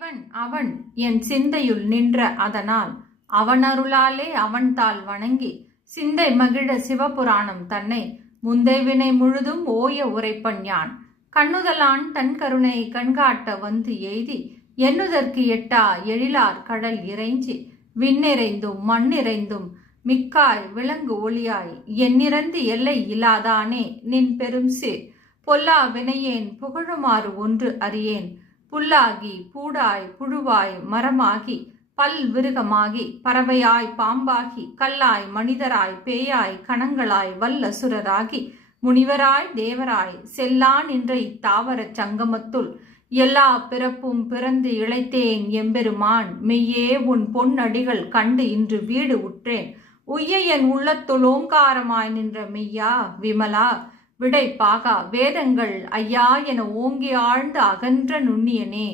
சிவன் அவன் என் சிந்தையுள் நின்ற அதனால் அவனருளாலே அவன்தாள் வணங்கி சிந்தை மகிழ சிவபுராணம் தன்னை முந்தை வினை முழுதும் ஓய உரைப்பன் யான். கண்ணுதலான் தன் கருணை கண்காட்ட வந்து எய்தி எண்ணுதற்கு எட்டா எழிலார் கடல் இறைஞ்சி விண்ணிறைந்தும் மண்ணிறைந்தும் மிக்காய் விலங்கு ஒளியாய் எண்ணிறந்து எல்லை இல்லாதானே நின் பெரும் சீர் பொல்லா வினையேன் புகழுமாறு ஒன்று அறியேன். புல்லாகி பூடாய் புழுவாய் மரமாகி பல் விருகமாகி பறவையாய் பாம்பாகி கல்லாய் மனிதராய் பேயாய் கணங்களாய் வல்லசுரராகி முனிவராய் தேவராய் செல்லா நின்ற இத்தாவரச் சங்கமத்துள் எல்லா பிறப்பும் பிறந்து இழைத்தேன் எம்பெருமான். மெய்யே உன் பொன்னடிகள் கண்டு இன்று வீடு உற்றேன். உய்ய என் உள்ளத்துள் ஓங்காரமாய் நின்ற மெய்யா விமலா விடை பாகா வேதங்கள் ஐயா என ஓங்கி ஆழ்ந்து அகன்ற நுண்ணியனே.